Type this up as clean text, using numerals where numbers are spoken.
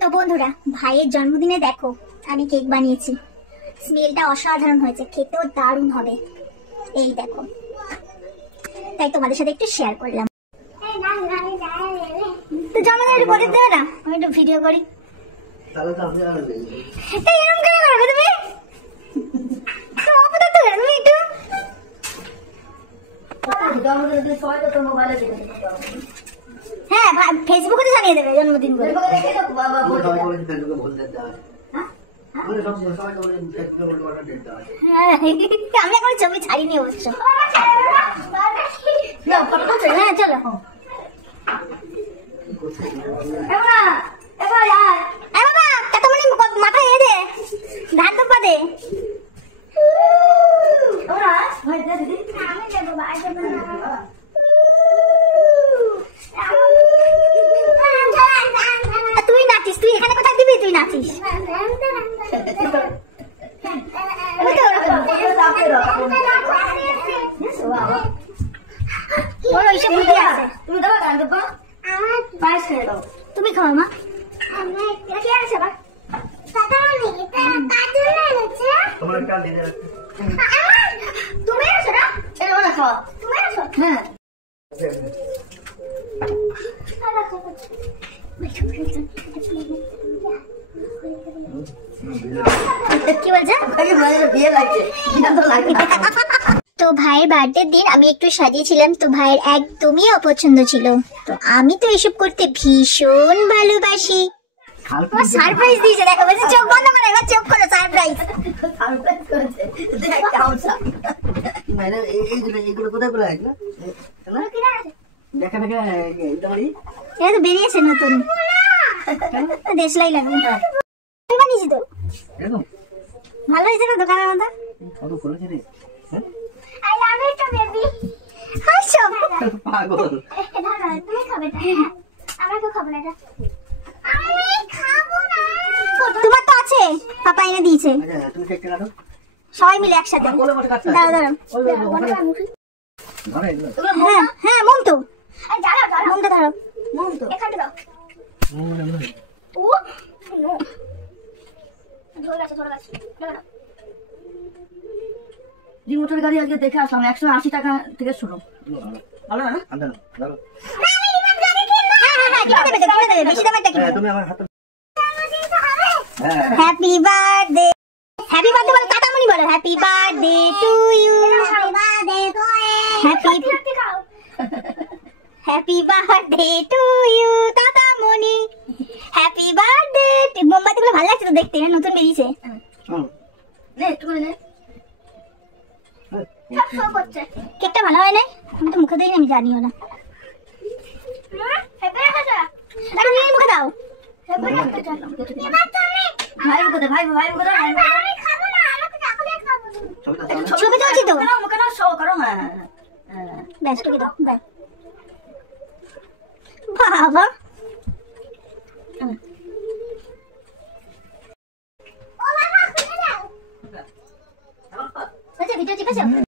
তো বন্ধুরা, ভাইয়ের জন্মদিনে দেখো আমি কেক বানিয়েছি। স্মেলটা অসাধারণ হয়েছে, খেতেও দারুণ হবে। এই দেখো, তাই তোমাদের সাথে একটু শেয়ার করলাম। তো জন্মদিনে একটু বলে দেবে না, আমি একটু ভিডিও করি। তাহলে তো আমি আর নেই। এরকম কেন করবে তুমি? তো অপদার্থ কেন তুমি একটু? হ্যাঁ, ফেসবুকে তো জানিয়ে দেবে জন্মদিন বলে। আমি এখন ছবি ছাড়িনি অবশ্য। হ্যাঁ চলো। মাথায় এ দে, ধান তো পা দে। তুই নাচিস, তুই এখানে কোথায় দিবি? তুই নাচিস। তুমি খাও মা। কি বলছে? তো ভাইয়ের বার্থডে দিন আমি একটু সাজিয়েছিলাম, তো ভাইয়ের একদমই অপছন্দ ছিল। তো আমি তো এসব করতে ভীষণ ভালোবাসি। সারপ্রাইজ দিয়েছে, দেখো বলছে চোখ বন্ধ করে, এবার চোখ খোলো। সারপ্রাইজ এইগুলো কোথায় বলে এটা তো বেরিয়েছে নতুন, দেশলাই লাগবে। বানিয়েছি তো, ভালো হয়েছে না দোকানের মতো? তোমার তো আছে, পাপা এনে দিয়েছে। সবাই মিলে একসাথে। দাঁড়াও দাঁড়াও। হ্যাঁ হ্যাঁ, মোম তো, মোমটা ধরো। রিমোটের গাড়ি আজকে দেখে আসলাম, 180 টাকা থেকে শুরু। ভালো না? হ্যাপি বার্থডে, হ্যাপি বার্থডে বলো, কাটামণি বলো। Happy birthday to you, happy birthday to you কাটামণি, হ্যাপি বার্থডে। মোমবাতি গুলো ভালো লাগছে তো দেখতে, নতুন বেরিয়েছে। কেকটা ভালো হয় না? আমি তো মুখে দিই না, আমি জানিও না। মুখে দাও। ছবি তুলছি তো, ব্যাস টুকি দাও। বাবা ভিডিও ঠিক আছে।